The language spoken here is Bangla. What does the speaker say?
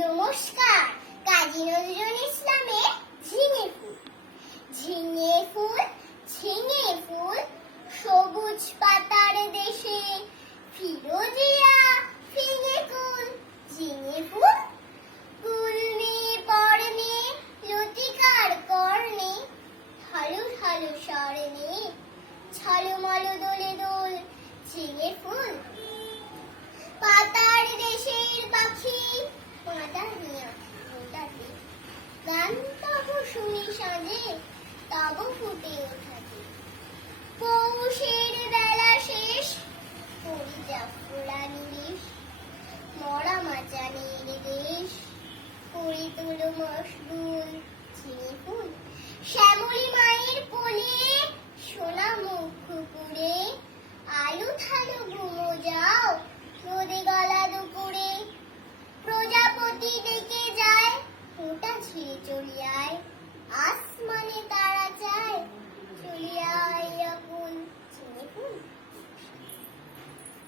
নমস্কার। কাজী নজরুল ইসলামের ঝিঙে ফুল। ঝিঙে ফুল, ঝিঙে ফুল, সবুজ পাতার দেশে ফিরোজিয়া ফিঙে কুল। ঝিঙে ফুল কুলনে পরনে লতিকার কর্ণে, ঢালু ঢালু স্বর্ণে ছলমল দোলে দোল। ঝিঙে ফুল পাতার দেশের পাখি, গান তব শুনি সাঁঝে, তব ফুটে ওঠাতে। পৌষের বেলা শেষ, পরিজা ফুরানি